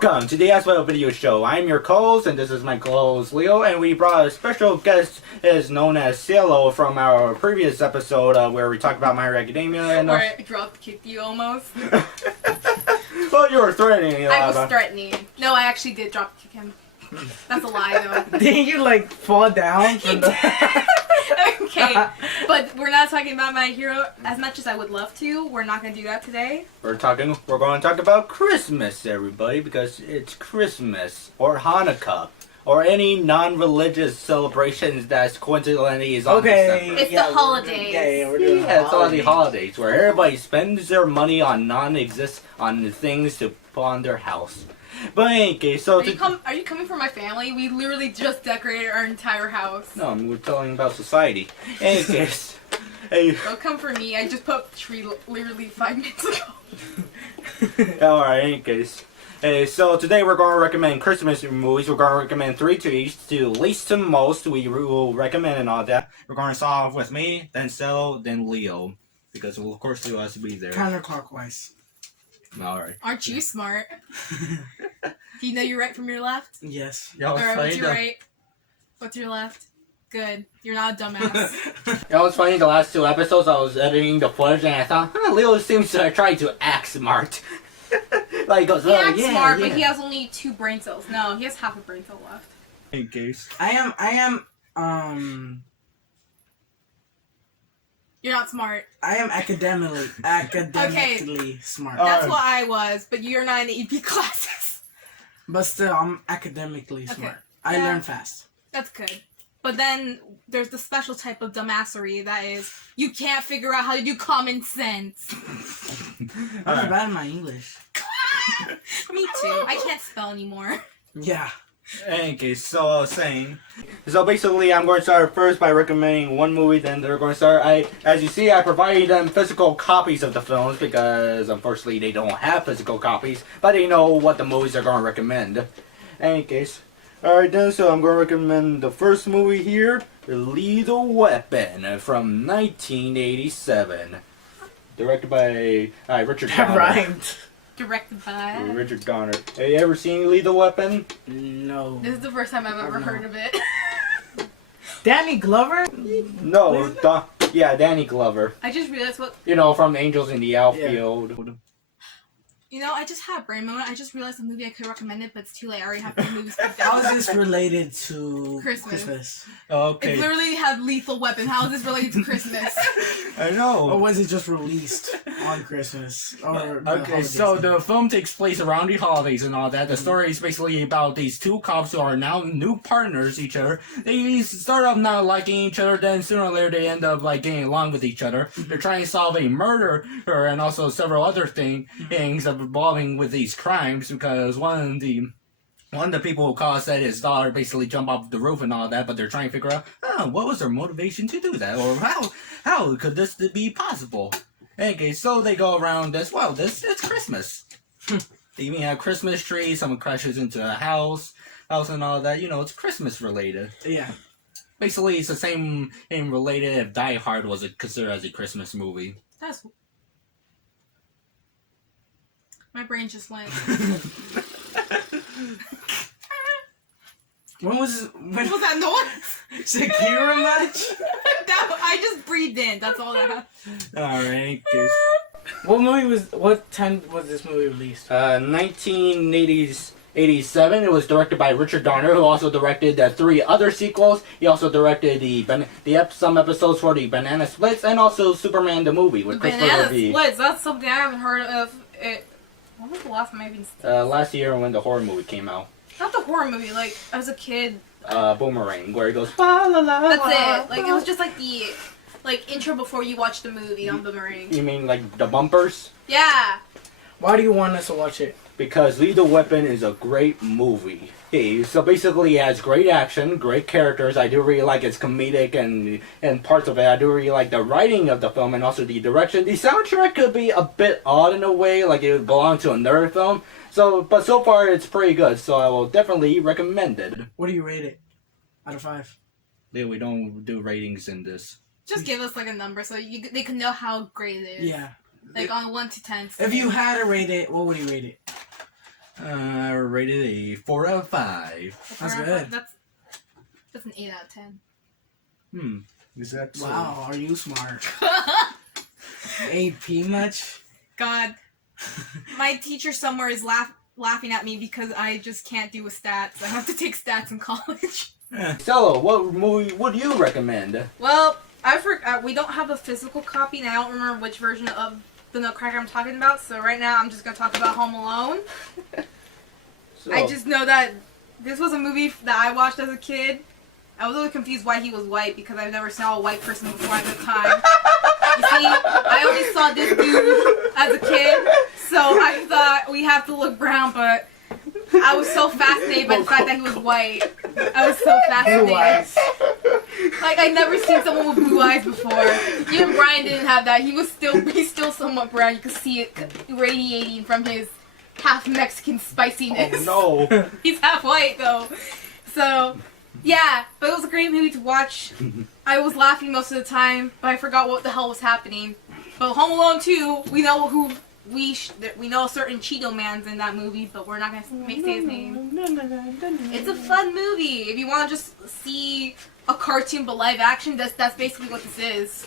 Welcome to the Acevedo video show. I'm your co-host, and this is my co-host Leo, and we brought a special guest is known as Cielo from our previous episode where we talked about My Hero Academia. And where I drop kicked you almost. Well, you were threatening. I was threatening. No, I actually did drop kick him. That's a lie, though. Didn't you like fall down from the... Okay, but we're not talking about My Hero as much as I would love to. We're not going to do that today. We're going to talk about Christmas, everybody, because it's Christmas or Hanukkah or any non-religious celebrations that coincidentally is on December. It's the holidays. We're doing it's all the holidays where everybody spends their money on on things to put on their house. But anyway, so are you coming for my family? We literally just decorated our entire house. No, we're telling about society. In any case, hey. Don't come for me. I just put up the tree literally 5 minutes ago. Alright, in any case. Hey, so today we're going to recommend Christmas movies. We're going to recommend 3 to each, to least to most. We will recommend and all that. We're going to start off with me, then Cielo, then Leo. Because, well, of course, Leo has to be there. Counterclockwise. Alright. Aren't you smart? Do you know your right from your left? Yes. Alright, what's your right? What's your left? Good. You're not a dumbass. You know what's funny? The last 2 episodes I was editing the footage and I thought, Leo seems to try to act smart. Like he goes, he acts smart, yeah. But he has only 2 brain cells. No, he has half a brain cell left. In case. I am, You're not smart. I am academically smart. That's what I was, but you're not in the EP classes. But still, I'm academically smart. I learn fast. That's good. But then there's the special type of dumbassery that is, you can't figure out how to do common sense. I'm bad in my English. Me too. I can't spell anymore. Yeah. In any case, so I was saying. So basically, I'm going to start first by recommending one movie, then they're going to start. As you see, I provided them physical copies of the films because unfortunately they don't have physical copies, but they know what the movies are going to recommend. In any case. Alright then, so I'm going to recommend the first movie here, Lethal Weapon from 1987. Directed by Richard Donner. Right. Directed by Richard Donner. Have you ever seen Lethal Weapon? No. This is the first time I've ever heard of it. Danny Glover? No, Danny Glover. I just realized what... You know, from Angels in the Outfield. Yeah. You know, I just had a brain moment. I just realized the movie I could recommend it, but it's too late. I already have 2 movies. How is this related to Christmas? Okay. It literally had Lethal Weapon. How is this related to Christmas? I know. Or was it just released on Christmas? Okay, so the film takes place around the holidays and all that. The story is basically about these 2 cops who are now new partners each other. They start off not liking each other, then sooner or later they end up like getting along with each other. They're trying to solve a murder and also several other things involving with these crimes because one of the people who caused that his daughter basically jumped off the roof and all that, but they're trying to figure out what was their motivation to do that, or how could this be possible? Okay, so they go around this. Well, it's Christmas. They even have Christmas trees. Someone crashes into a house and all that. You know, it's Christmas related. Yeah. Basically, it's the same thing related if Die Hard was considered as a Christmas movie. That's... My brain just went. When was that noise? Shakira match? I just breathed in. That's all that happened. Alright, What time was this movie released? 1987. It was directed by Richard Donner, who also directed the 3 other sequels. He also directed some episodes for the Banana Splits and also Superman the movie with Christopher Lee. Banana Splits. That's something I haven't heard of. When was the last time I've seen? Last year when the horror movie came out. Not the horror movie. Like as a kid. Boomerang, where it goes. La, la, la, That's it. Like it was just like the intro before you watch the movie on Boomerang. You mean like the bumpers? Yeah. Why do you want us to watch it? Because Lethal Weapon is a great movie. Okay, so basically it has great action, great characters. I do really like its comedic and parts of it. I do really like the writing of the film and also the direction. The soundtrack could be a bit odd in a way, like it would belong to another film. But so far it's pretty good, so I will definitely recommend it. What do you rate it? Out of 5? Yeah, we don't do ratings in this. Just give us like a number so they can know how great it is. Yeah. Like on 1 to 10. If you had to rate it, what would you rate it? Rated a 4 out of 5. That's good. That's an 8 out of 10. Is that so? Wow, are you smart? AP much? God. My teacher somewhere is laughing at me because I just can't do with stats. I have to take stats in college. Cielo, what movie would you recommend? Well, we don't have a physical copy, and I don't remember which version of the Nutcracker I'm talking about, so right now I'm just going to talk about Home Alone. I just know that this was a movie that I watched as a kid. I was really confused why he was white, because I've never saw a white person before at the time. You see, I only saw this dude as a kid, so I thought we have to look brown, but I was so fascinated by the fact that he was white. I was so fascinated. Like, I'd never seen someone with blue eyes before. Even Brian didn't have that. He's still somewhat brown. You could see it radiating from his half Mexican spiciness. Oh no. He's half white though. So, yeah, but it was a great movie to watch. I was laughing most of the time, but I forgot what the hell was happening. But Home Alone 2, we know who we know a certain Cheeto Man's in that movie, but we're not gonna say his name. It's a fun movie. If you want to just see a cartoon but live action, that's basically what this is.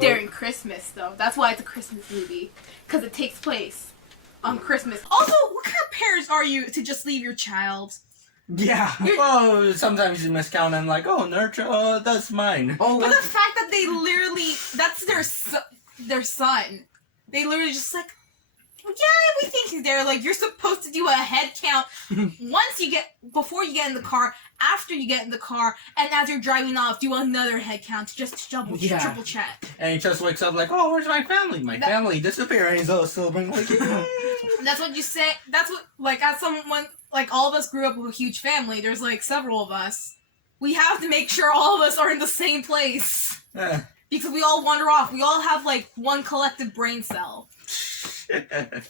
During Christmas, though. That's why it's a Christmas movie, because it takes place on Christmas. Also, what kind of parents are you to just leave your child? Yeah. Well, sometimes you miscount and like, oh, nurture, that's mine. Oh, But the fact that they literally, that's their son. They literally just like, yeah, we think he's there. Like, you're supposed to do a head count before you get in the car, after you get in the car, and as you're driving off, do another head count just to triple check. And he just wakes up like, oh, where's my family? My family disappeared. And he's all celebrating like, That's what you say. That's what, like, as someone, like, all of us grew up with a huge family. There's, like, several of us. We have to make sure all of us are in the same place. Because we all wander off. We all have, like, one collective brain cell.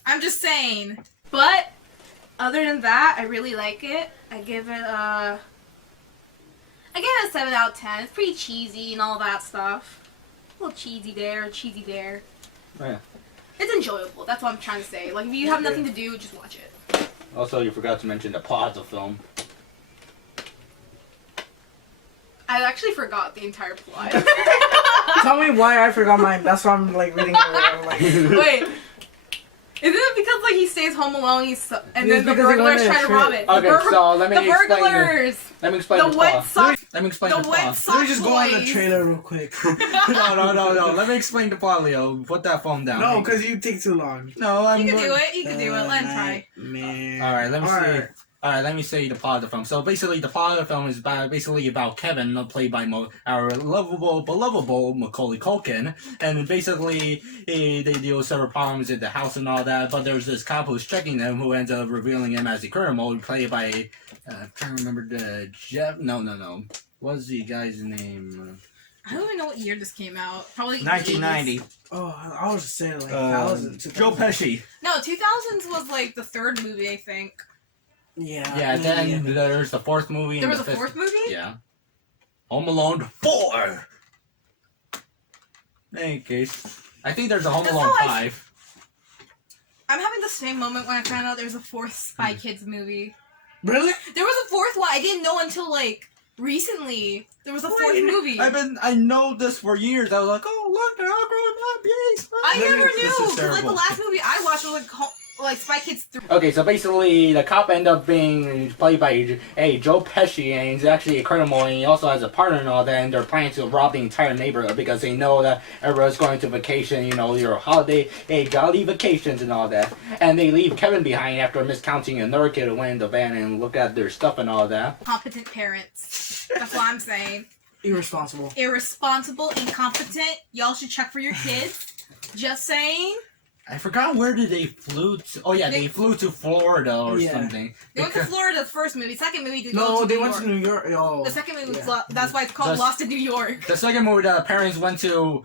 I'm just saying. But, other than that, I really like it. I give it a 7 out of 10. It's pretty cheesy and all that stuff. A little cheesy there, cheesy there. Yeah. It's enjoyable. That's what I'm trying to say. Like, if you have nothing to do, just watch it. Also, you forgot to mention the plot of the film. I actually forgot the entire plot. Tell me why I forgot mine. That's why I'm like reading it. I'm like, Wait. Isn't it because like he stays home alone? And then the because he went burglars on a try to trip. rob it. Okay, so let me the explain burglars. Let me explain The the wet plot. sock. Let me explain The the wet plot. sock. let me just go on the boys. trailer real quick. No. Let me explain the plot, Leo. Put that phone down. No, because you take too long. No, I'm You can going... do it. You can do it. Let him try. Man. Alright, let me All see. right. Alright, let me say the plot of the film. So basically, the plot of the film is basically about Kevin, played by our belovable Macaulay Culkin, and basically they deal with several problems in the house and all that. But there's this cop who's checking them, who ends up revealing him as a criminal, played by I'm trying to remember the Jeff. No. What's the guy's name? I don't even know what year this came out. Probably 1990. Oh, I was saying like thousands. Joe Pesci. No, 2000s was like the third movie, I think. Yeah. Then there's the fourth movie. There and was the a fifth. fourth movie? Yeah. Home Alone 4! In any case, I think there's a Home That's Alone how 5. I'm having the same moment when I found out there's a fourth Spy Kids movie. Really? There was a fourth one. I didn't know until like recently. There was a fourth movie. I know this for years. I was like, oh look, they're all growing up, yay! Spy I Kids." never This knew is because like the terrible. last movie I watched was like Spy Kids 3. Okay, so basically, the cop ended up being played by Joe Pesci, and he's actually a criminal, and he also has a partner and all that, and they're planning to rob the entire neighborhood because they know that everyone's going to vacation, your holiday, jolly vacations and all that. And they leave Kevin behind after miscounting another kid who went in the van and look at their stuff and all that. Competent parents. That's what I'm saying. Irresponsible. Irresponsible, incompetent. Y'all should check for your kids. Just saying. I forgot where did they flew to. Oh yeah, they flew to Florida or Yeah. something. They went to Florida the first movie. Second movie they No, go to they New went York. to New York. Oh. The second movie was Yeah. that's why it's called The- Lost in New York. The second movie, the parents went to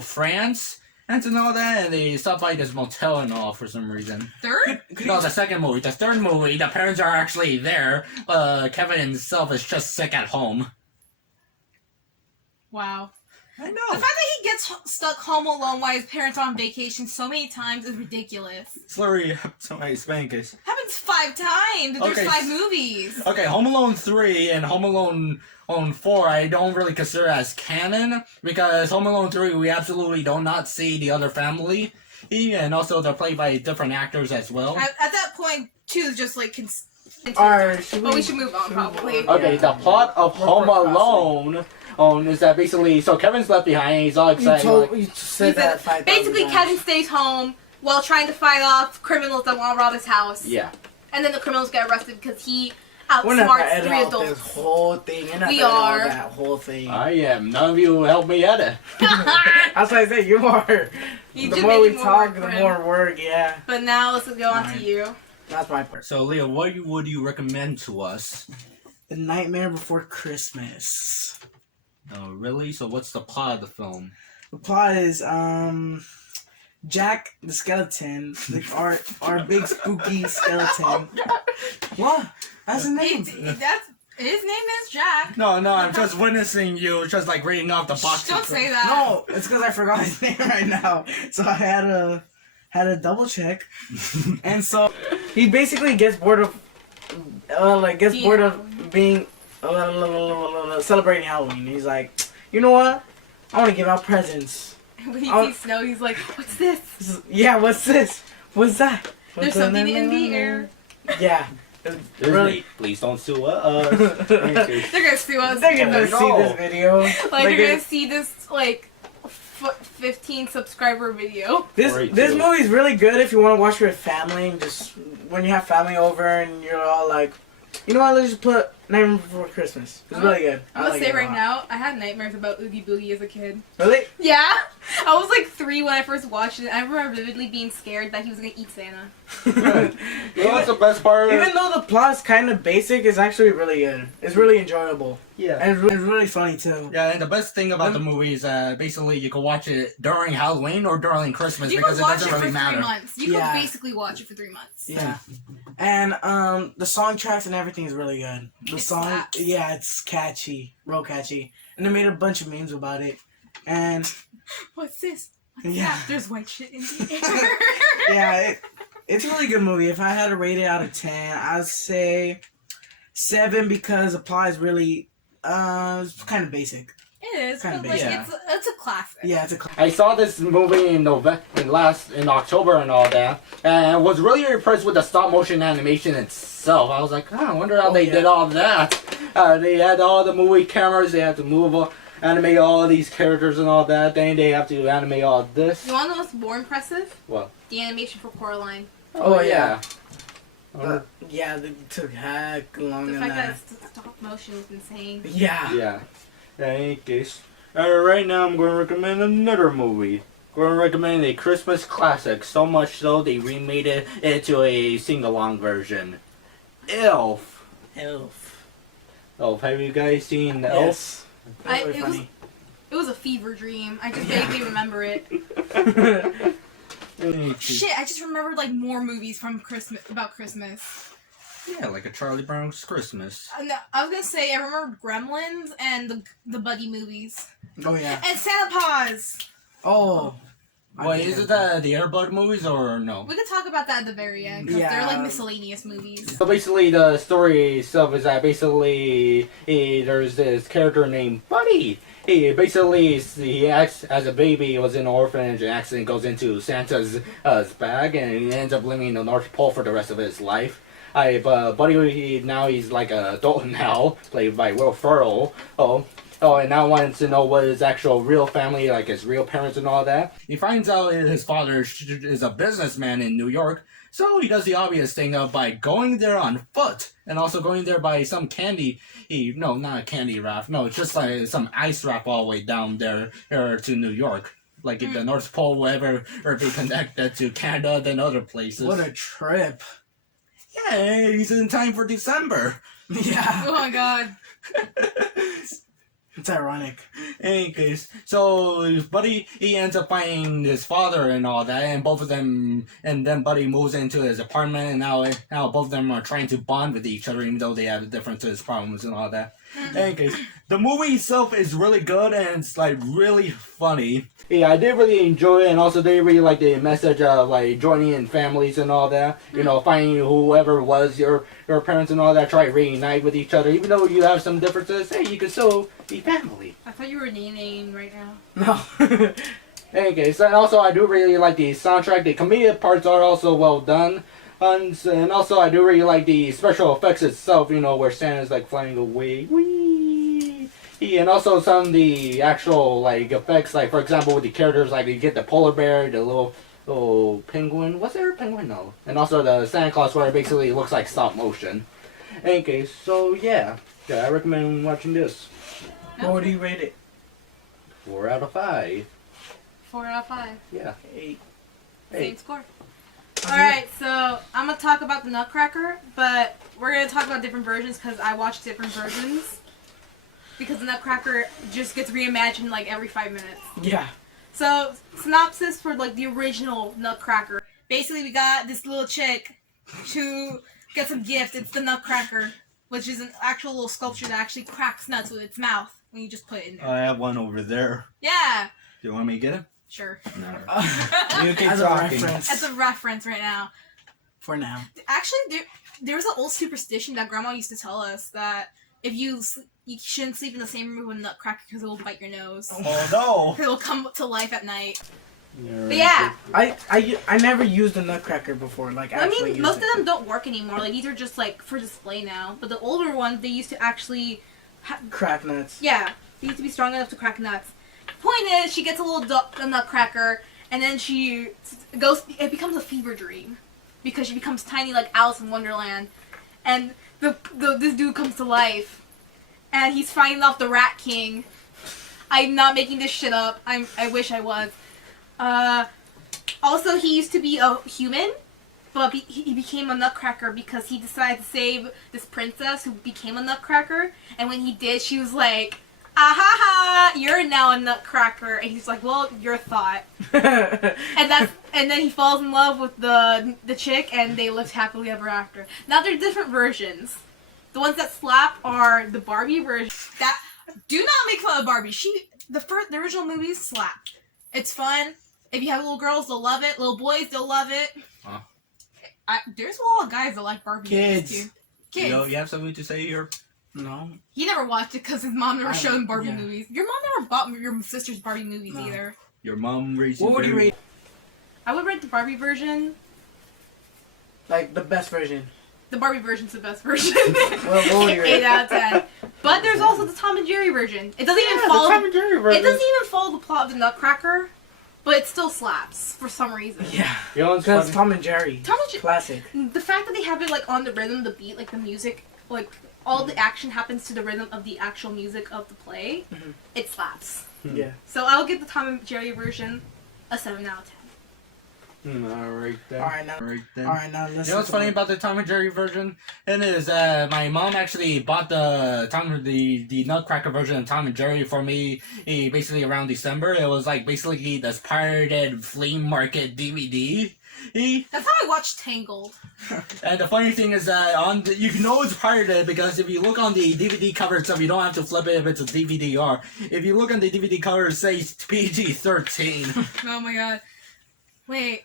France and all that, and they stopped by this motel and all for some reason. Third? Could No, you- the second movie. The third movie, the parents are actually there. Kevin himself is just sick at home. Wow. I The know. fact that he gets stuck home alone while his parents are on vacation so many times is ridiculous. Sorry, somebody spankers. Happens 5 times. There's Okay, 5 movies. Okay, Home Alone 3 and Home Alone 4 I don't really consider as canon because Home Alone 3 we absolutely do not see the other family. And also they're played by different actors as well. At that point, 2 is just like... Alright, But we should move on, probably. Okay, Yeah. the plot of More Home quick, Alone is that basically, so Kevin's left behind, he's all excited. You said He that said, 5,000 basically, times. Kevin stays home while trying to fight off criminals that want to rob his house. Yeah. And then the criminals get arrested because he We're not gonna outsmarts edit 3 out adults. this whole thing. You're not We gonna edit are. out that whole thing. I am. None of you help me edit. That's why I said you are. You The do more make we more talk, work the for him. more work, yeah. But now let's go on to Alright. you. That's my part. So Leo, what would you recommend to us? The Nightmare Before Christmas. Oh, really? So what's the plot of the film? The plot is, Jack the skeleton, our big spooky skeleton. What? That's his name. His name is Jack. No, I'm just witnessing you just like reading off the box. Don't say that. No, it's because I forgot his name right now. So I had to double check. And so he basically gets bored of being celebrating Halloween. He's like, you know what? I want to give out presents. When he Oh. sees snow, he's like, "What's this? Yeah, what's this? What's that? There's something in the air." Yeah. Really? Please don't sue us. They're gonna sue us. They're gonna see No. this video. Like you're gonna see this 15 subscriber video. This Right, movie's really good if you want to watch with family and just when you have family over and you're all like, you know what? Let's just put Nightmare Before Christmas. It's really good. I'm gonna like say it a right lot. now, I had nightmares about Oogie Boogie as a kid. Really? Yeah, I was like 3 when I first watched it. I remember vividly being scared that he was gonna eat Santa. You know what's the best part? Even though the plot is kind of basic, it's actually really good. It's really enjoyable. Yeah. And it's really funny too. Yeah, and the best thing about the movie is basically you can watch it during Halloween or during Christmas You because can it watch doesn't it for really 3 matter. months. You Yeah. can basically watch it for 3 months. Yeah. And the song tracks and everything is really good. The It song, slaps. yeah, it's catchy, real catchy. And they made a bunch of memes about it. And What's this? What's Yeah. that? There's white shit in the air. yeah, it's a really good movie. If I had to rate it out of 10, I'd say 7 because the plot is really it's kind of basic. It is, Kinda but like basic. it's a classic. Yeah, it's a I saw this movie in October and all that, and was really impressed with the stop motion animation itself. I was like, I wonder how Oh, they yeah. did all that. They had all the movie cameras. They had to move, animate all these characters and all that. Then they have to animate all this. You want to know what's more impressive? What? The animation for Coraline. Oh, yeah. Oh, Yeah, they took heck long The on fact that that. it's stop motion is insane. Yeah. yeah. In any case, right now I'm going to recommend another movie. Going to recommend a Christmas classic. So much so they remade it into a sing-along version. Elf. Elf. Elf. Have you guys seen Elf? Yes. That's really it was- funny. It was a fever dream. I just vaguely remember it. Shit, I just remembered like more movies from Christmas about Christmas. Yeah, like a Charlie Brown's Christmas. No, I was gonna say I remember Gremlins and the Buddy movies Oh, yeah. and Santa Paws. Oh. Wait, is it the Airbud movies or no? We could talk about that at the very end because they're Yeah. like miscellaneous movies. So basically, the story itself is that basically there's this character named Buddy. He acts as a baby. He was in an orphanage and accidentally goes into Santa's bag, and he ends up living in the North Pole for the rest of his life. But Buddy, he's like an adult now, played by Will Ferrell. And now wants to know what his actual real family, like his real parents and all that. He finds out his father is a businessman in New York, so he does the obvious thing of by going there on foot, and also going there by some candy. No, not a candy raft. No, it's just like some ice raft all the way down there to New York. Like if the North Pole will ever be connected to Canada than other places. What a trip. Yeah, he's in time for December. Yeah. Oh my god. It's ironic. In any case, so his buddy, he ends up finding his father and all that, and both of them, and then Buddy moves into his apartment, and now both of them are trying to bond with each other, even though they have differences, problems, and all that. In any case, the movie itself is really good, and it's like really funny. Yeah, I did really enjoy it, and also they really like the message of like joining in families and all that. You know, finding whoever was your parents and all that, try to reunite with each other, even though you have some differences. Hey, you can still be family. I thought you were naming right now. No. In any case, and also I do really like the soundtrack. The comedic parts are also well done. And also I do really like the special effects itself, you know, where Santa's like flying away. Whee! And also some of the actual like effects, like for example with the characters, like you get the polar bear, the little penguin. Was there a penguin? No. And also the Santa Claus, where it basically looks like stop motion. In any case, so yeah, I recommend watching this. What do you rate it? 4 out of 5. 4 out of 5. Yeah. 8. Same score. Alright, so I'm going to talk about the Nutcracker, but we're going to talk about different versions because I watched different versions. Because the Nutcracker just gets reimagined like every 5 minutes. Yeah. So, synopsis for like the original Nutcracker. Basically, we got this little chick who gets a gift. It's the Nutcracker, which is an actual little sculpture that actually cracks nuts with its mouth when you just put it in there. I have one over there. Yeah. Do you want me to get it? Sure. No. You keep As a talking. reference. As a reference right now. For now. Actually, there was an old superstition that Grandma used to tell us that if you shouldn't sleep in the same room with a Nutcracker because it will bite your nose. Oh no! It'll come to life at night. You're But yeah. I never used a Nutcracker before. Like I actually mean, most of them don't work anymore. Like these are just like for display now. But the older ones, they used to actually crack nuts. Yeah, they used to be strong enough to crack nuts. Point is, she gets a Nutcracker, and then she goes. It becomes a fever dream because she becomes tiny like Alice in Wonderland, and this dude comes to life, and he's fighting off the Rat King. I'm not making this shit up. I wish I was. Also, he used to be a human, but he became a Nutcracker because he decided to save this princess who became a Nutcracker. And when he did, she was like, "Ah ha ha! You're now a Nutcracker." And he's like, "Well, your thought." and then he falls in love with the chick, and they lived happily ever after. Now they're different versions. The ones that slap are the Barbie version. That do not make fun of Barbie. The original movies slap. It's fun. If you have little girls, they'll love it. Little boys, they'll love it. Huh. There's a lot of guys that like Barbie movies too. Kids. You have something to say here? No. He never watched it because his mom never showed him Barbie yeah. movies. Your mom never bought your sister's Barbie movies either. Your mom raised you. What would you rate? I would rate the Barbie version. Like the best version. The Barbie version's the best version. What would you rate? 8 out of 10. But there's also the Tom and Jerry version. It doesn't even The follow. Tom and Jerry version. It doesn't even follow the plot of the Nutcracker, but it still slaps for some reason. Yeah. You know what's Because funny? Tom and Jerry. Tom and Jerry. Classic. The fact that they have it like on the rhythm, the beat, like the music, like all the action happens to the rhythm of the actual music of the play. Mhm. It slaps. Yeah. So I'll give the Tom and Jerry version a 7 out of 10. Alright then. Alright, now- Alright then. All right, now let's. You know what's funny about the Tom and Jerry version? And is my mom actually bought the Nutcracker version of Tom and Jerry for me basically around December. It was like basically this pirated flea market DVD. That's how I watched Tangled. And the funny thing is that you know it's pirated because if you look on the DVD cover itself, you don't have to flip it if it's a DVD-R. If you look on the DVD cover, it says PG-13. Oh my god. Wait,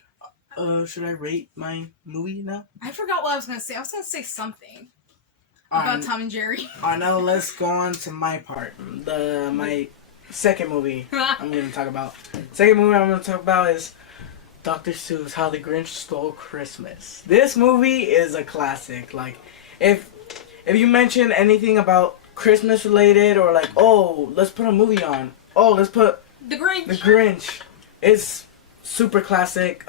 Should I rate my movie now? I forgot what I was gonna say. I was gonna say something All about right. Tom and Jerry. Alright, now let's go on to my part. My second movie I'm going to talk about. Second movie I'm going to talk about is Dr. Seuss, How the Grinch Stole Christmas. This movie is a classic. Like, if you mention anything about Christmas related or like, oh, let's put a movie on. Oh, let's put The Grinch. The Grinch. It's super classic.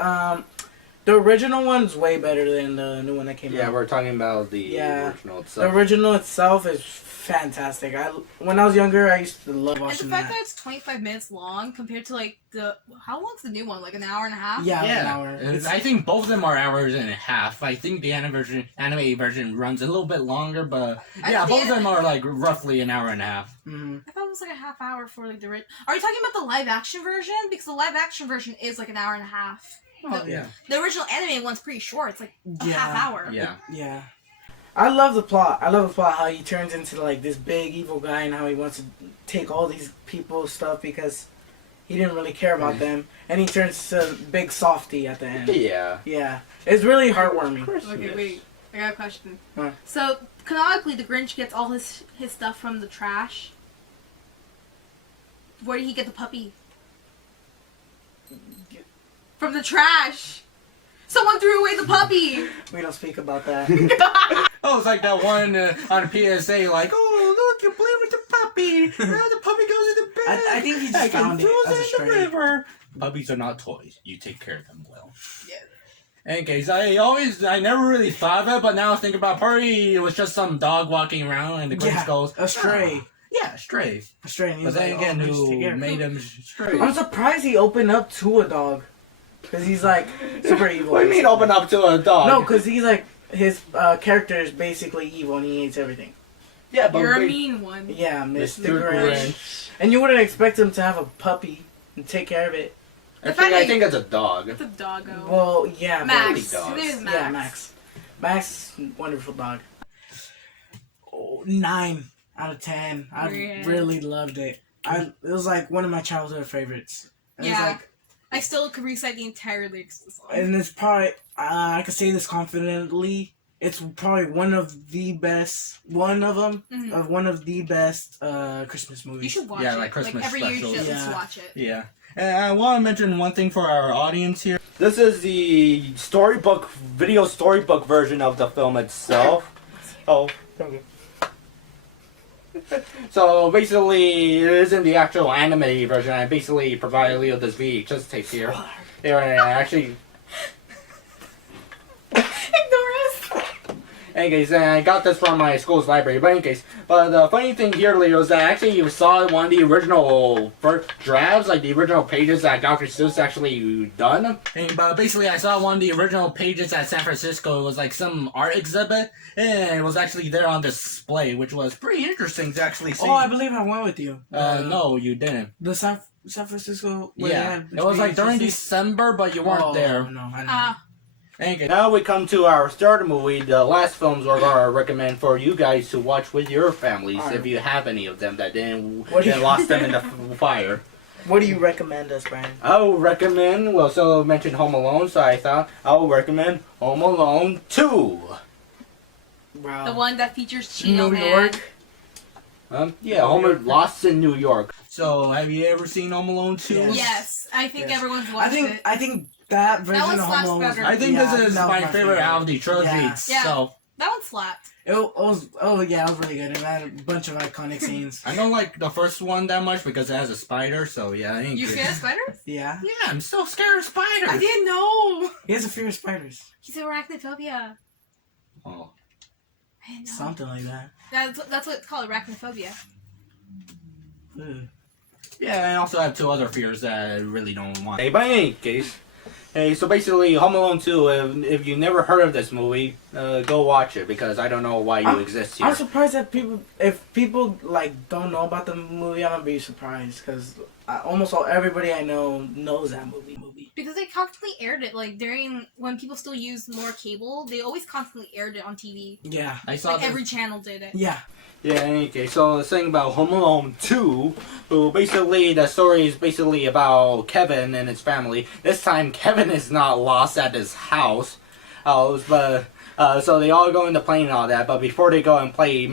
The original one's way better than the new one that came Yeah, out. we're talking about the original The itself. original itself is fantastic. When I was younger, I used to love And the watching fact that. that it's 25 minutes long compared to like how long's the new one? Like an hour and a half? Yeah, Yeah, an hour. and I think both of them are hours and a half. I think the anime version runs a little bit longer, but I yeah, thought both of the- them are like roughly an hour and a half. Mhm. I thought was like a half hour for like the. Are you talking about the live action version? Because the live action version is like an hour and a half. Oh yeah. The original anime one's pretty short. It's like a half hour. Yeah. Yeah. I love the plot. How he turns into like this big evil guy and how he wants to take all these people's stuff because he didn't really care about them, and he turns to a big softy at the end. Yeah. Yeah. It's really heartwarming. Okay, wait. I got a question. Huh. So canonically, the Grinch gets all his stuff from the trash. Where did he get the puppy? From the trash. Someone threw away the puppy. We don't speak about that. Oh, it's like that one on PSA, like, oh, look, you play with the puppy. Now the puppy goes in the bed. I think he just found it as a in the stray. river. Puppies are not toys. You take care of them well. Yeah. Anyways, I never really thought of it, but now I think about probably it was just some dog walking around and the Grinch goes, a stray. "Ah." Yeah, stray. A stray. And he But was then like, again, oh, just take care who of made it. him stray? I'm surprised he opened up to a dog. Because he's like super evil. What do you mean open up to a dog? No, because he's like, his character is basically evil and he hates everything. Yeah, but You're a mean one. Yeah, Mr. Mr. Grinch. And you wouldn't expect him to have a puppy and take care of it. Actually, I think it's a dog. It's a doggo. Well, yeah. Max. His His name is Max. Yeah, Max. Max, wonderful dog. Oh, 9 out of 10. I Yeah. really loved it. It was like one of my childhood favorites. And Yeah. It's like, I still could recite the entire lyrics of the song. and it's probably, I can say this confidently, it's probably one of the best Christmas movies. You should watch Yeah, it. like Christmas every year you should specials. at least Yeah. watch it. Yeah. And I want to mention one thing for our audience here. This is the video storybook version of the film itself. Oh, okay. So basically, it isn't the actual anime version. I basically provided Leo this VHS tape here. Here, actually. Ignore us. Anyways, I got this from my school's library. But anyways, the funny thing here, Leo, is that actually you saw one of the original first drafts, like the original pages that Dr. Seuss actually done. But basically, I saw one of the original pages at San Francisco. It was like some art exhibit, and it was actually there on display, which was pretty interesting to actually see. Oh, I believe I went with you. No, you didn't. The San Francisco. where they Yeah, had it was like during VHS? December, but you weren't there. No, I know. Okay. Now we come to our starter movie, the last films we're going to recommend for you guys to watch with your families, if you have any of them that didn't lost them in the fire. What do you recommend us, Brian? I will recommend, well, so mentioned Home Alone, so I thought I will recommend Home Alone 2. Wow. The one that features Cielo, New man. York. Yeah, Homer Lost in New York. So, have you ever seen Home Alone 2? Yes. Yes, I think Yes. everyone's watched it. I think that version one of Home slaps Alone was, better. I think yeah, this is that was my favorite out of the trilogy. Yeah. Yeah. So, That one slapped. It was really good. It had a bunch of iconic scenes. I don't like the first one that much because it has a spider, so yeah, I ain't You good. scared of spiders? Yeah. Yeah, I'm still scared of spiders. I didn't know. He has a fear of spiders. He's arachnophobia. Oh. I didn't know. Something like that. That's what it's called, arachnophobia. Ugh. Yeah, I also have two other fears that I really don't want. Hey, but in any case, hey, so basically, Home Alone 2, if you never heard of this movie, go watch it, because I don't know why you exist here. I'm surprised that if people like don't know about the movie, I'm gonna be surprised because almost everybody I know knows that movie. Because they constantly aired it, like during when people still used more cable, they always constantly aired it on TV. Yeah. I saw Like every channel did it. Yeah. Yeah, in any case, so the thing about Home Alone 2, who basically, the story is basically about Kevin and his family. This time, Kevin is not lost at his house, but so they all go in the plane and all that, but before they go and play,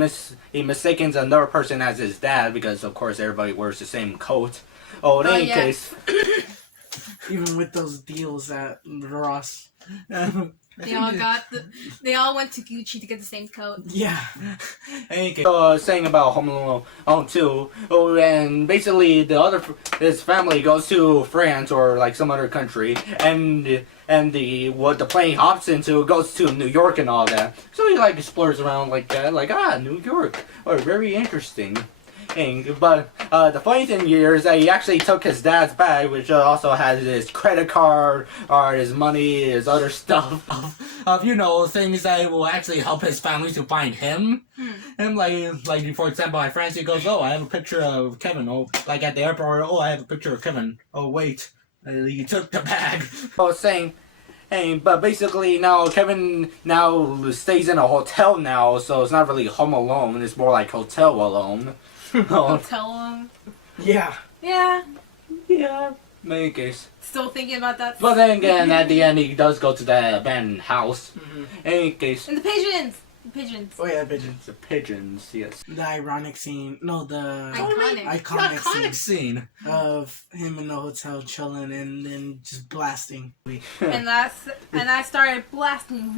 he mistakes another person as his dad, because of course everybody wears the same coat. In any case... Even with those deals at Ross. They all went to Gucci to get the same coat. Yeah. Hey, So saying about Home Alone 2, and basically his family goes to France or like some other country, and what the plane hops into goes to New York and all that. So he like explores around like that, like New York, very interesting. But the funny thing here is that he actually took his dad's bag, which also has his credit card, or his money, his other stuff. of things that will actually help his family to find him. And like for example, like Francie goes, "Oh, I have a picture of Kevin." Oh, like at the airport, "Oh, I have a picture of Kevin." Oh, wait, he took the bag. I was saying, hey, but basically now Kevin now stays in a hotel now, so it's not really Home Alone. It's more like Hotel Alone. Hotel him. Yeah. Yeah. Yeah. Main case. Still thinking about that. But then again, at the end, he does go to that abandoned house. Any case. And the pigeons. The pigeons. Oh yeah, pigeons. The pigeons, yes. The ironic scene. No, the Iconic. Scene of him in the hotel chilling and then just blasting. And I started blasting.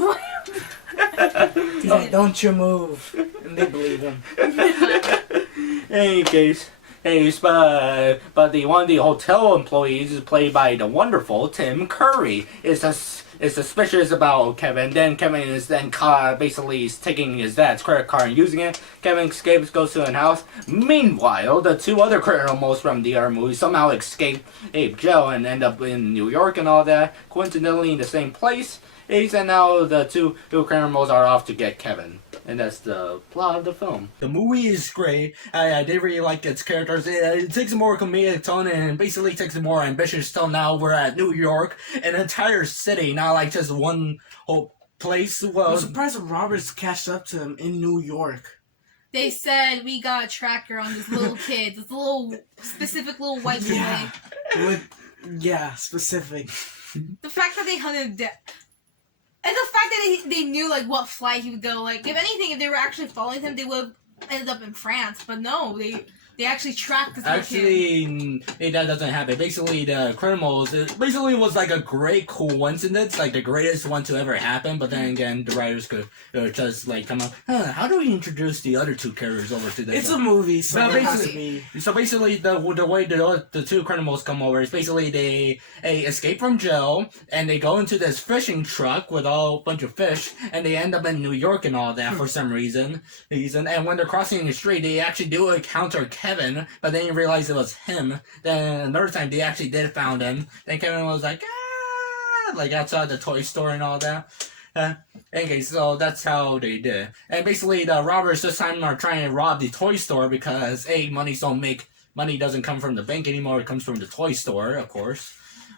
He's like, "Don't you move," and they believe him. Any case. Hey, but one of the hotel employees is played by the wonderful Tim Curry. Is suspicious about Kevin. Then Kevin is then caught basically taking his dad's credit card and using it. Kevin escapes, goes to an house. Meanwhile, the two other criminals from the other movie somehow escape jail and end up in New York and all that. Coincidentally, in the same place. And now the two criminals are off to get Kevin. And that's the plot of the film. The movie is great. I did really like its characters. It takes a more comedic tone and basically takes a more ambitious tone. Now we're at New York, an entire city, not like just one whole place. Well, I'm surprised the robbers catched up to him in New York. They said we got a tracker on this little kid, this little specific little white boy. Yeah, specific. The fact that they hunted down. And the fact that they knew, like, what flight he would go. Like, if anything, if they were actually following him, they would have ended up in France. But no, they actually tracked this little kid. That doesn't happen. Basically, the criminals, it basically was like a great coincidence, like the greatest one to ever happen. But then again, the writers could just like come up, how do we introduce the other two characters over to this? It's a movie, so basically the way the two criminals come over is basically they escape from jail and they go into this fishing truck with a bunch of fish and they end up in New York and all that for some reason. And when they're crossing the street, they actually do encounter Kevin, but then you realize it was him. Then another time they actually did found him. Then Kevin was like, like outside the toy store and all that. Okay, so that's how they did. And basically the robbers this time are trying to rob the toy store because money doesn't come from the bank anymore, it comes from the toy store, of course.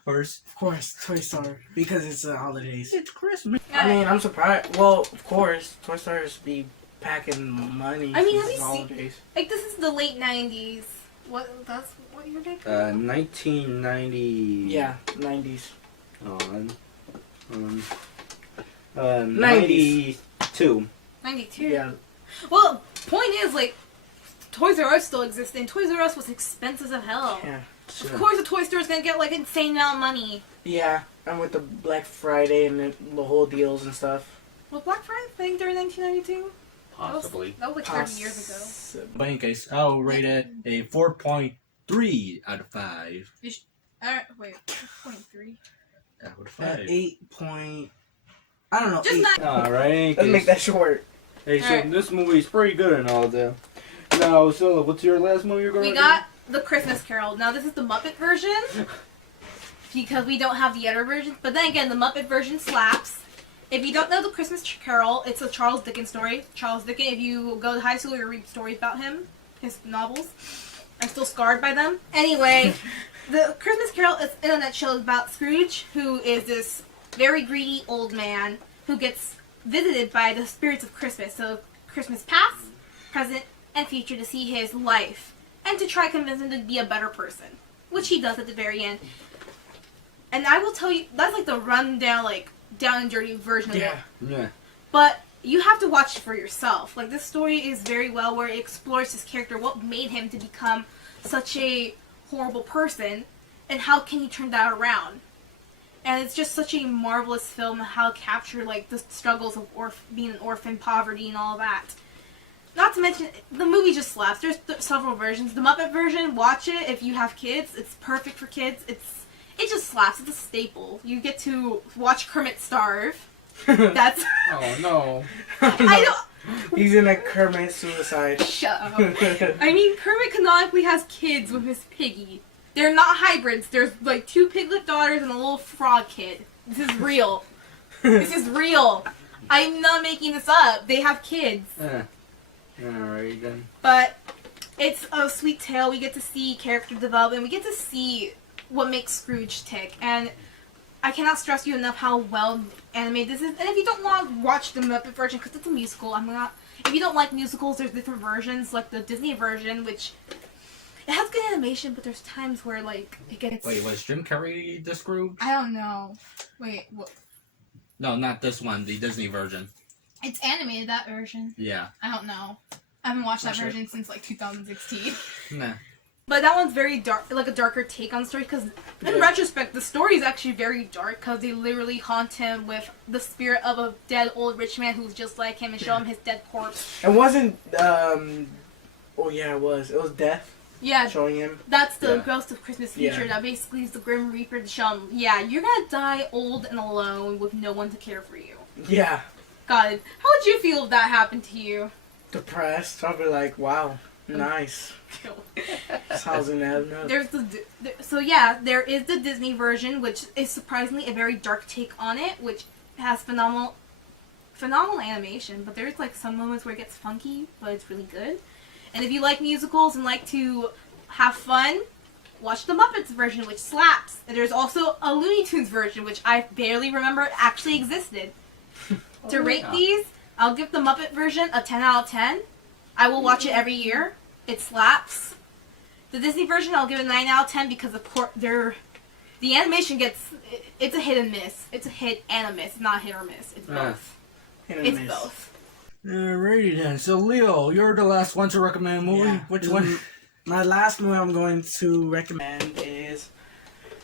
Of course, Toy Store, because it's the holidays. It's Christmas. I mean, I'm surprised. Well, of course, Toy Stores be packing money. I mean, have you holidays. seen? Like, this is the late '90s. That's what year did? 1990. Yeah, 90s. 92. 92. Yeah. Well, point is, like, Toys R Us still exists, and Toys R Us was expensive as hell. Yeah. Of course, the toy store is gonna get like insane amount of money. Yeah, and with the Black Friday and the whole deals and stuff. Was Black Friday a thing during 1992? Possibly. That was like 30 years ago. But in case, I'll rate it a 4.3 out of 5. Wait, 4.3? Out of 5. 8 point. I don't know. Just 8. not. Alright. Let's make that short. Hey, so Alright. this movie's pretty good and all that. Now, so what's your last movie you're going to We got The Christmas Carol. Now, this is the Muppet version. Because we don't have the other version. But then again, the Muppet version slaps. If you don't know The Christmas Carol, it's a Charles Dickens story. Charles Dickens, if you go to high school, you read stories about him. His novels. I'm still scarred by them. Anyway, The Christmas Carol is in a nutshell about Scrooge, who is this very greedy old man who gets visited by the spirits of Christmas. So Christmas past, present, and future to see his life. And to try to convince him to be a better person. Which he does at the very end. And I will tell you, that's like the rundown, like, down and dirty version of it. Yeah. But you have to watch it for yourself. Like, this story is very well where it explores his character, what made him to become such a horrible person, and how can he turn that around. And it's just such a marvelous film, how it captured, like, the struggles of being an orphan, poverty, and all that. Not to mention, the movie just slaps. There's several versions. The Muppet version, watch it if you have kids. It's perfect for kids. It just slaps. It's a staple. You get to watch Kermit starve. That's... Oh, no. I don't... He's in a Kermit suicide. Shut up. I mean, Kermit canonically has kids with his piggy. They're not hybrids. There's, like, 2 piglet daughters and a little frog kid. This is real. This is real. I'm not making this up. They have kids. Alright then. But it's a sweet tale. We get to see character development. We get to see what makes Scrooge tick. And I cannot stress you enough how well animated this is. And if you don't want to watch the Muppet version, because it's a musical, if you don't like musicals, there's different versions, like the Disney version, which it has good animation, but there's times where like it gets. Wait, was Jim Carrey the Scrooge? I don't know. Wait, what? No, not this one. The Disney version. It's animated, that version. Yeah. I don't know. I haven't watched that Not sure. version since like 2016. Nah. But that one's very dark, like a darker take on the story. Because in retrospect, the story is actually very dark. Because they literally haunt him with the spirit of a dead old rich man who's just like him and show him his dead corpse. It wasn't. Oh yeah, it was. It was Death Yeah, showing him. that's the Yeah. Ghost of Christmas Future. Yeah. That basically is the Grim Reaper to show him, yeah, you're gonna die old and alone with no one to care for you. Yeah, God, how would you feel if that happened to you? depressed. I'll be like, wow, nice. Sounds inevitable. There's there is the Disney version, which is surprisingly a very dark take on it, which has phenomenal animation. But there's like some moments where it gets funky, but it's really good. And if you like musicals and like to have fun, watch the Muppets version, which slaps. And there's also a Looney Tunes version, which I barely remember actually existed. To rate these, I'll give the Muppet version a 10 out of 10. I will watch it every year. It slaps. The Disney version, I'll give it 9 out of 10 because the animation it's a hit and miss. It's a hit and a miss. It's not hit or miss. It's both. It's both. Alrighty then. So Leo, you're the last one to recommend a movie. Yeah. Which one? My last movie I'm going to recommend is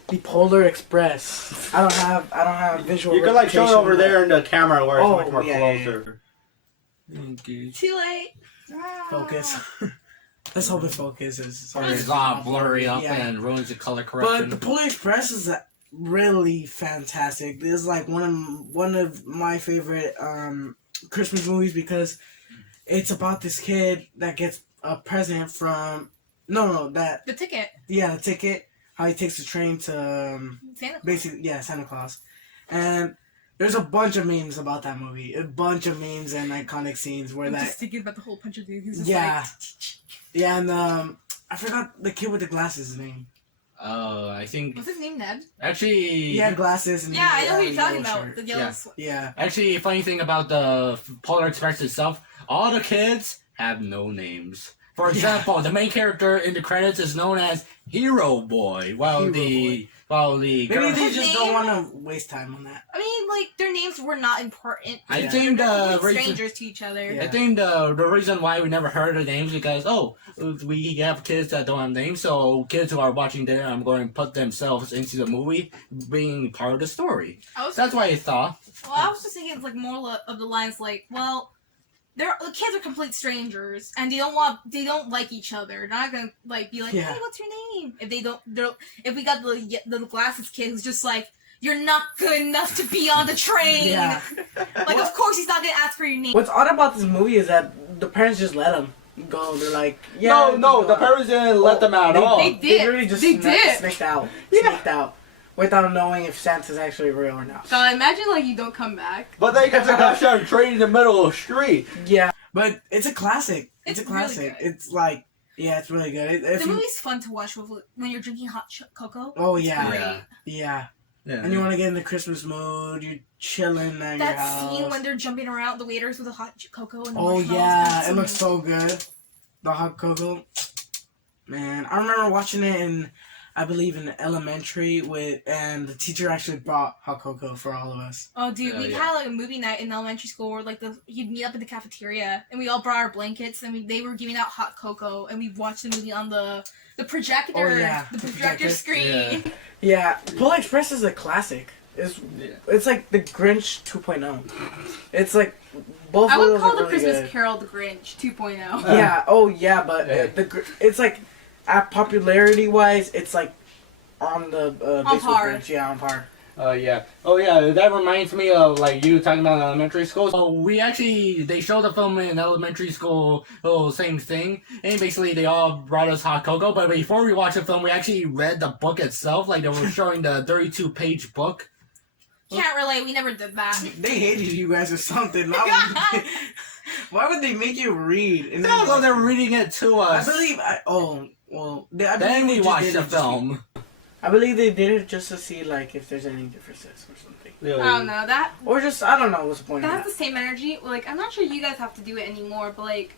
The Polar Express. I don't have visual. You can like show it representation over of that. there in the camera where it's Oh, much more yeah, closer. Okay. Too late. Focus. Let's hope it focuses. Sorry, it's all blurry up Yeah. and ruins the color But correction. The Polar Express is really fantastic. This is like one of my favorite Christmas movies because it's about this kid that gets a present from The ticket. the ticket. How he takes the train to Santa Claus. basically Santa Claus, and there's a bunch of memes about that movie. A bunch of memes and iconic scenes where I'm that just thinking about the whole punch of dude. He's just Yeah. like, and I forgot the kid with the glasses name. I think what's his name, Ned? actually. He had glasses. And Yeah, I know who he you're had a talking yellow about. shirt. The yellow Yeah. Yeah. Actually, funny thing about the Polar Express itself, all the kids have no names. For example, the main character in the credits is known as Hero Boy, while Hero the Maybe girl- they His just name- don't want to waste time on that. I mean, like, their names were not important. I Yeah. think They're the complete reason strangers to each other. Yeah. I think the reason why we never heard the names because we have kids that don't have names, so kids who are watching there are going to put themselves into the movie, being part of the story. That's why I thought. Well, I was just thinking it's like more of the lines like, well, the kids are complete strangers and they don't like each other. They're not gonna like be like, Yeah. hey, what's your name? If they don't, if we got the glasses kid who's just like, you're not good enough to be on the train. Yeah. Like, of course he's not gonna ask for your name. What's odd about this movie is that the parents just let them go. They're like, yeah. No, just the go. parents didn't let them at all. They did. They literally just They did. sneaked out. Yeah. Sneaked out. Without knowing if Santa's actually real or not. God, imagine like you don't come back. But they got got train in the middle of the street. Yeah. But it's a classic. It's a It's really classic. good. It's like, yeah, it's really good. If The you, movie's fun to watch when you're drinking hot cocoa. oh, It's yeah. great. Yeah. Yeah. And you want to get in the Christmas mood. You're chilling at your That house. scene when they're jumping around the waiters with the hot cocoa and the Oh, marshmallows, yeah. that's It looks amazing. so good. The hot cocoa. Man, I remember watching it in, I believe, in elementary and the teacher actually brought hot cocoa for all of us. Oh, dude, Oh, we yeah. had like a movie night in elementary school where like you'd meet up in the cafeteria and we all brought our blankets and they were giving out hot cocoa and we watched the movie on the projector, Oh, yeah. the The projector projector. screen. Yeah, Polar Express is a classic. It's like the Grinch 2.0. It's like both I of would those call are the really Christmas good. Carol the Grinch 2.0. Yeah. Oh yeah, but it's like at popularity wise, it's like on the On base with par. Grinch. Yeah, on par. Yeah. Oh, yeah. That reminds me of like you talking about elementary school. So they showed the film in elementary school, same thing, and basically they all brought us hot cocoa. But before we watched the film, we actually read the book itself. Like they were showing the 32-page book. Can't relate. We never did that. They hated you guys or something. Why would they make you read? And No, so they're reading it to us. I believe. Then we just watched did the it just- film. I believe they did it just to see like if there's any differences or something, I don't know that. or just I don't know what's the point of That's that. the same energy. Like, I'm not sure you guys have to do it anymore, but like,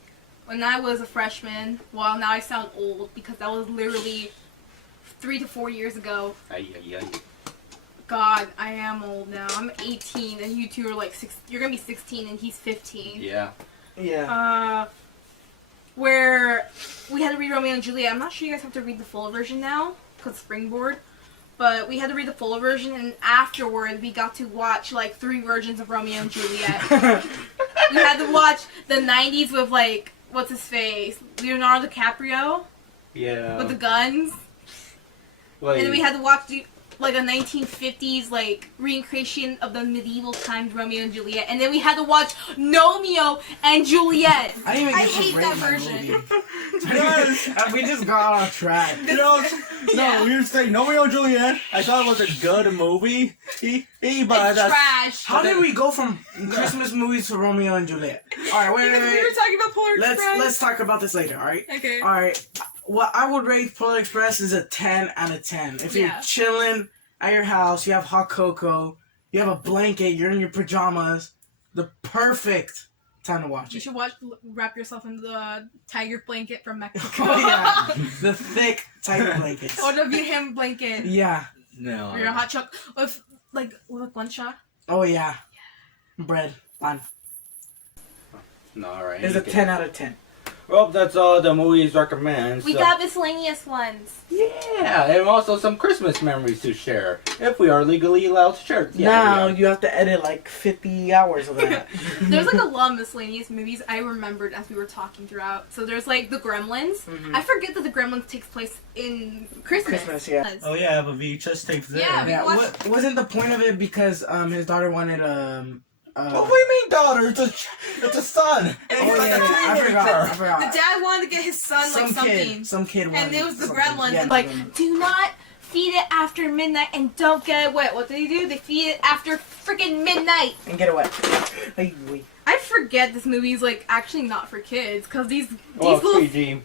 when I was a freshman, well, now I sound old because that was literally 3 to 4 years ago. God, I am old now. I'm 18, and you two are like you're gonna be 16, and he's 15. Yeah. Yeah. Where we had to read Romeo and Juliet. I'm not sure you guys have to read the full version now, because Springboard. But we had to read the full version, and afterward, we got to watch like 3 versions of Romeo and Juliet. We had to watch the 90s with like, what's his face? Leonardo DiCaprio Yeah. with the guns. Like, And then we had to watch like a 1950s like reincarnation of the medieval times Romeo and Juliet, and then we had to watch Romeo and Juliet. I didn't even I get to hate rate that my version. movie. We just got off track. No, we were saying Romeo and Juliet. I thought it was a good movie. But It's trash. How did we go from Christmas movies to Romeo and Juliet? All right, wait. We were talking about Polar Express. Let's talk about this later. All right. Okay. All right. What I would rate Polar Express is a 10 out of 10. If you're Yeah. chilling at your house, you have hot cocoa, you have a blanket, you're in your pajamas, the perfect time to watch You it. should wrap yourself in the tiger blanket from Mexico. Oh yeah, the thick tiger blankets. Or the Vietnam blanket. Yeah. No. Or your hot chocolate with a guancha. Oh yeah. Bread. Fun. No, alright. It's a 10 out of 10. Well, that's all the movies recommend. We so- got miscellaneous ones. Yeah, and also some Christmas memories to share, if we are legally allowed to share. Yeah, Now we are. you have to edit like 50 hours of that. There's like a lot of miscellaneous movies I remembered as we were talking throughout. So there's like The Gremlins. Mhm. I forget that The Gremlins takes place in Christmas. Christmas, yeah. Oh yeah, I have a VHS tape there. Yeah, Yeah, watched- wasn't the point of it because his daughter wanted What do you mean, daughter? It's a son. And oh he's like yeah, a I teenager. forgot. The dad wanted to get his son something. Some kid wanted And it was the something. Gremlins. Yeah, and the like, Gremlins. do not feed it after midnight and don't get it wet. What do they do? They feed it after freaking midnight. And get it wet. Hey, wait. I forget this movie is like actually not for kids because these Well, little. 3G.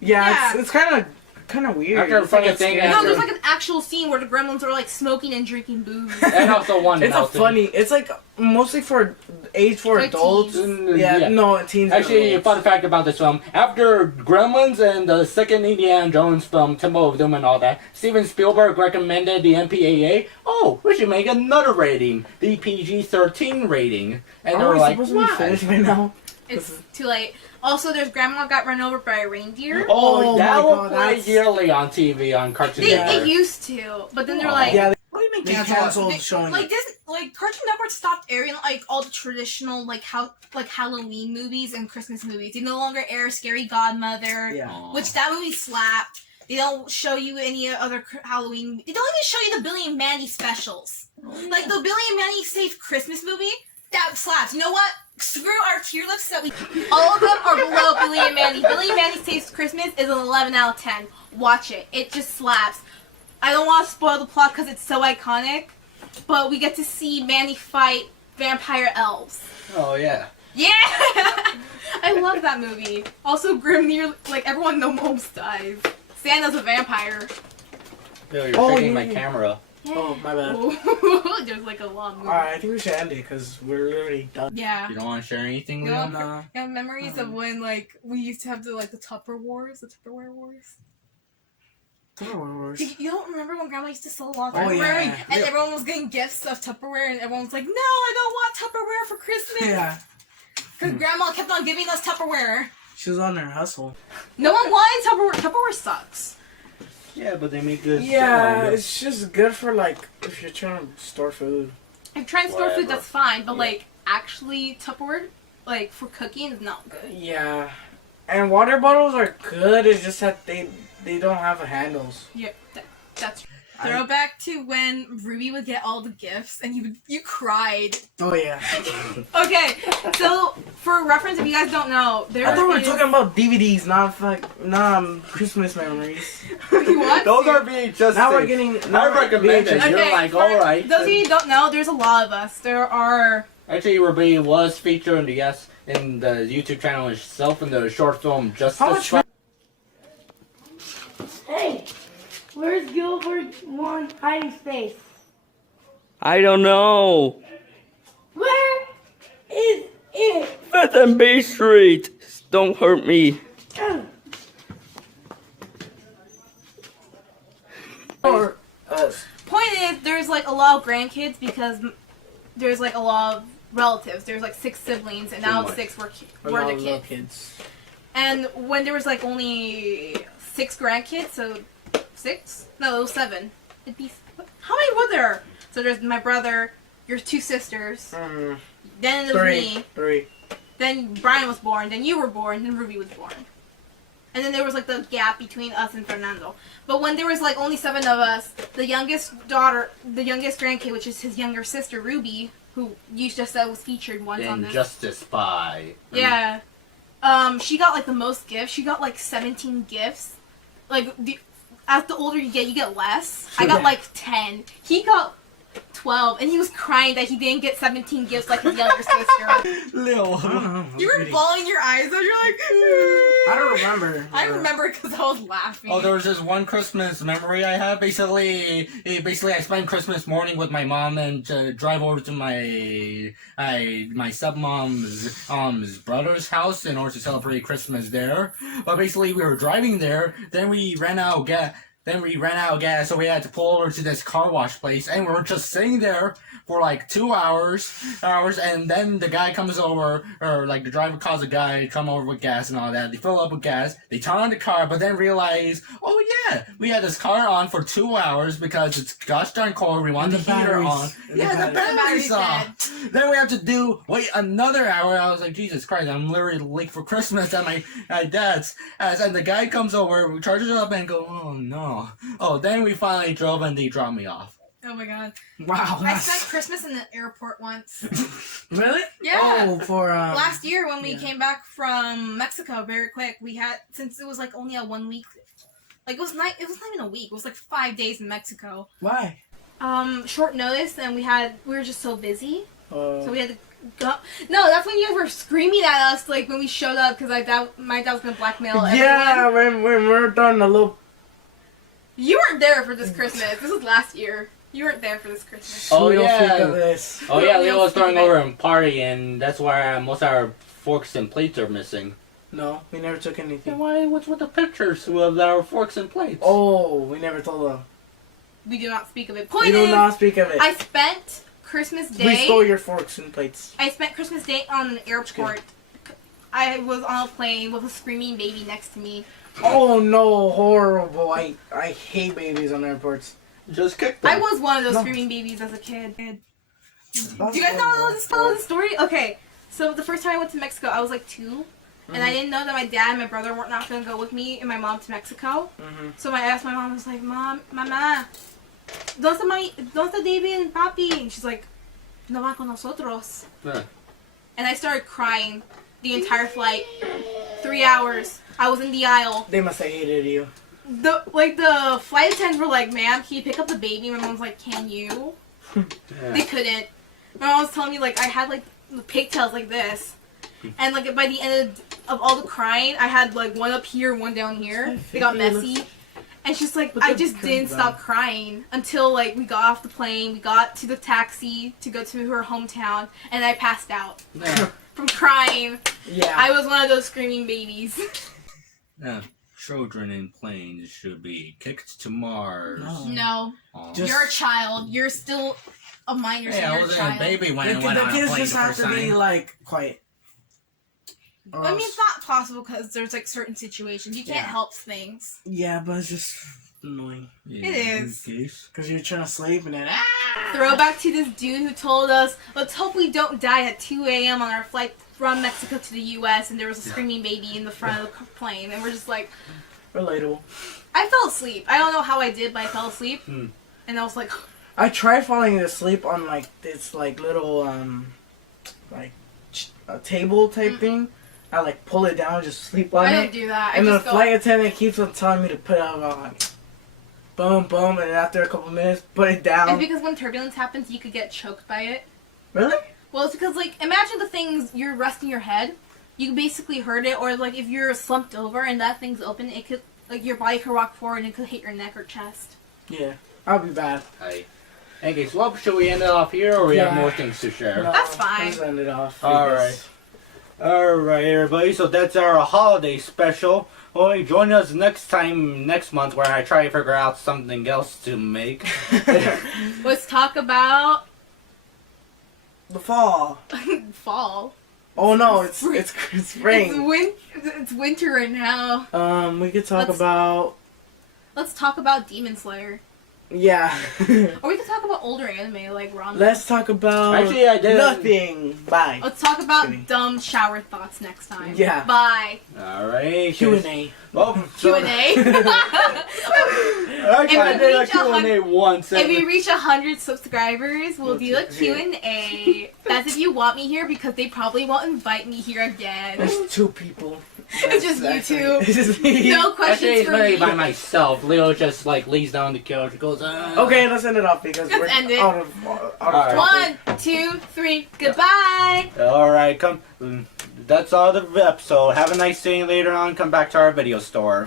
Yeah, Yeah. it's kind of weird. After It's like funny a thing, scary- No, there's like an actual scene where the Gremlins are like smoking and drinking booze. And also one It's a Nelson. funny. It's like mostly for age for For adults. teens. Yeah, no, teens. and Actually, adults. fun fact about this film: after Gremlins and the second Indiana Jones film, Temple of Doom and all that, Steven Spielberg recommended the MPAA. Oh, we should make another rating, the PG-13 rating, and they Are were we like, supposed to be "Why?" finished right now? It's too late. Also, there's Grandma Got Run Over by a Reindeer. Oh that my will God, play that's- yearly on TV on Cartoon They Network. used to, but then they're Oh. like, Yeah, What do you mean they cancel? canceled they- showing like it. this, like Cartoon Network stopped airing like all the traditional like Halloween movies and Christmas movies. They no longer air Scary Godmother, Yeah. which that movie slapped. They don't show you any other Halloween. They don't even show you the Billy and Mandy specials. Like the Billy and Mandy Safe Christmas movie, that slaps. You know what? Screw our tier lists that we. All of them are below Billy and Mandy. Billy and Mandy Saves Christmas is an 11 out of 10. Watch it. It just slaps. I don't want to spoil the plot because it's so iconic, but we get to see Mandy fight vampire elves. Oh yeah. Yeah! I love that movie. Also, Grim near, like, everyone almost dies. Santa's a vampire. Yo, you're Oh, shaking yeah, my yeah. camera. Oh, my bad. Ooh. There's like a long movie. Alright, I think we should end it because we're literally done. Yeah. You don't want to share anything, No. Leon? Nah. Yeah, memories of when, like, we used to have the Tupperware Wars. You don't remember when Grandma used to sell a lot of Oh, Tupperware? yeah. And Yeah. everyone was getting gifts of Tupperware, and everyone was like, no, I don't want Tupperware for Christmas. Yeah. Because Grandma kept on giving us Tupperware. She was on her hustle. No one wanted Tupperware. Tupperware sucks. Yeah, but they make good. Yeah, sound. it's just good for like if you're trying to store food. If you're trying to store food, Whatever. that's fine. But, Yeah. like, actually, Tupperware, like, for cooking is not good. Yeah. And water bottles are good, it's just that they don't have handles. Yeah, that's throwback to when Ruby would get all the gifts and you cried. Oh yeah. Okay, so for reference, if you guys don't know, there I thought we were is- talking about DVDs, not Christmas memories. You want Those to? are VHS. Now we're tapes. getting. I recommend it. VHS. You're like, for alright. Those of you who don't know, there's a lot of us. There are. Actually, Ruby was featured in the YouTube channel itself in the short film Justice. How much? Hey, where's Gilbert One hiding space? I don't know. Where is it? 5th and B Street. Don't hurt me. Or us. Point is, there's like a lot of grandkids because there's like a lot of relatives. There's like 6 siblings, and now 6 were the kids. Kids. And when there was like only 6 grandkids, so 6? No, it was 7. It'd be how many were there? So there's my brother, your 2 sisters, then it was me. 3. Then Brian was born. Then you were born. Then Ruby was born. And then there was like the gap between us and Fernando. But when there was like only 7 of us, the youngest grandkid, which is his younger sister Ruby, who you just said was featured once on In this. Justice Spy. Yeah. She got like the most gifts. She got like 17 gifts. Like as the older you get less. I got like 10. He got 12, and he was crying that he didn't get 17 gifts like his younger sister. Lil. You were bawling your eyes out. You're like. I don't remember. I remember because I was laughing. Oh, there was this one Christmas memory I have. Basically, I spent Christmas morning with my mom and drive over to my stepmom's brother's house in order to celebrate Christmas there. But basically, we were driving there. Then we ran out of gas. So we had to pull over to this car wash place, and we were just sitting there for like 2 hours, and then the guy comes over, or like the driver calls a guy to come over with gas and all that. They fill up with gas, they turn on the car, but then realize, oh yeah, we had this car on for 2 hours because it's gosh darn cold. We want the heater on. Yeah, the battery's off. Then we have to wait another hour. I was like, Jesus Christ, I'm literally late for Christmas at my dad's. And the guy comes over, we charge it up, and go, oh no. Oh, then we finally drove and they dropped me off. Oh my god. Wow. I spent Christmas in the airport once. Really? Yeah. Oh, for last year when we came back from Mexico very quick, we had, since it was like only a 1 week, like it was not even a week, it was like 5 days in Mexico. Why? Short notice, and we were just so busy. So we had to go. No, that's when you guys were screaming at us, like when we showed up, because my dad was gonna blackmail everyone. Yeah, when we're done a little. You weren't there for this Christmas. This was last year. You weren't there for this Christmas. Oh We don't yeah. speak of this. Oh yeah, We Leo don't was speak throwing of it. over and partying. That's why most of our forks and plates are missing. No, we never took Then anything. what's with the pictures of our forks and plates? Oh, we never told them. We do not speak of it. We Point do is, not speak of it. I spent Christmas Day. We stole your forks and plates. I spent Christmas Day on an airport. I was on a plane with a screaming baby next to me. Oh no, horrible! I hate babies on airports. Just kick them. I was one of those No. screaming babies as a kid. Do That's you guys know horrible. the story? Okay, so the first time I went to Mexico, I was like 2. And I didn't know that my dad and my brother were not going to go with me and my mom to Mexico. So I asked my mom, I was like, Mamá, ¿dónde David and Papi? And she's like, no van con nosotros. Yeah. And I started crying the entire flight. 3 hours. I was in the aisle. They must have hated you. The flight attendants were like, ma'am, can you pick up the baby? My mom's like, can you? They couldn't. My mom was telling me, like, I had, like, the pigtails like this. And, like, by the end of all the crying, I had, like, one up here, one down here. They got messy. And she's like, I just didn't stop crying until, like, we got off the plane, we got to the taxi to go to her hometown, and I passed out. Yeah. From crying. Yeah. I was one of those screaming babies. Children in planes should be kicked to Mars. No. Aw. Just- You're a child. You're still a minor, so Hey, I you're a wasn't child. a baby when I The went on a kids plane just the have first to be time. like quiet. Or I mean, else- it's not possible because there's like certain situations you can't Yeah. help things. Yeah, but it's just annoying. Yeah, It is. in case. Because you're trying to sleep and then Throwback to this dude who told us, "Let's hope we don't die at 2 a.m. on our flight from Mexico to the U.S." And there was a screaming baby in the front of the plane, and we're just like, relatable. I fell asleep. I don't know how I did, but I fell asleep, Hmm. and I was like, I tried falling asleep on like this like little like a table type thing. I like pull it down and just sleep on I it. don't do that. And I the just flight attendant keeps on telling me to put it up. I'm like, boom, boom, and after a couple minutes, put it down. It's because when turbulence happens, you could get choked by it. Really? Well, it's because, like, imagine the things you're resting your head. You basically hurt it, or, like, if you're slumped over and that thing's open, it could, like, your body could rock forward and it could hit your neck or chest. Yeah, I'll be bad. Hey. Okay, so what, should we end it off here, or we have more things to share? No, That's fine. Let's end it off. Alright. Alright, everybody, so that's our holiday special. Well, join us next month, where I try to figure out something else to make. Let's talk about The fall. fall. Oh no, it's spring. It's winter right now. We could talk about Let's talk about Demon Slayer. yeah. Or we could talk about older anime like Ron. Let's talk about Actually, I did. nothing. Bye. Let's talk about Kidding. dumb shower thoughts next time. Yeah. Bye. Alright. Q&A. Well, Q&A. Actually, I did a reach Q&A once. If we reach 100 subscribers, we'll do a Q&A. That's if you want me here, because they probably won't invite me here again. There's 2 people. It's just you two. It's just me. No Actually, questions it's for really me. by myself. Leo just like lays down on the couch and goes, Okay, let's end it off because Let's we're end it. out of Alright. topic. 1, 2, 3. Goodbye. Alright, come. That's all the episode. Have a nice day later on. Come back to our video store.